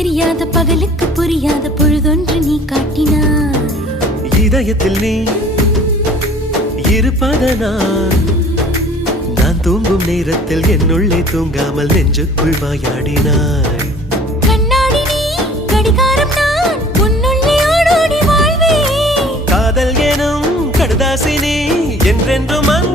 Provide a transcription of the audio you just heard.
தெரியாத பகலுக்கு புரியாத பொழுதொன்று நீ காட்டினாய். இதயத்தில் நீ இருப்பதனால் நான் தூங்கும் நேரத்தில் என்னுள்ளே தூங்காமல் நெஞ்சுக்குள் வாயாடினாய். கண்ணாடி நீ கடிகாரம் நான் உன்னுள்ளே ஓடோடி வாழ்வே. காதல் எனும் கடுதாசி நீ என்றென்றும்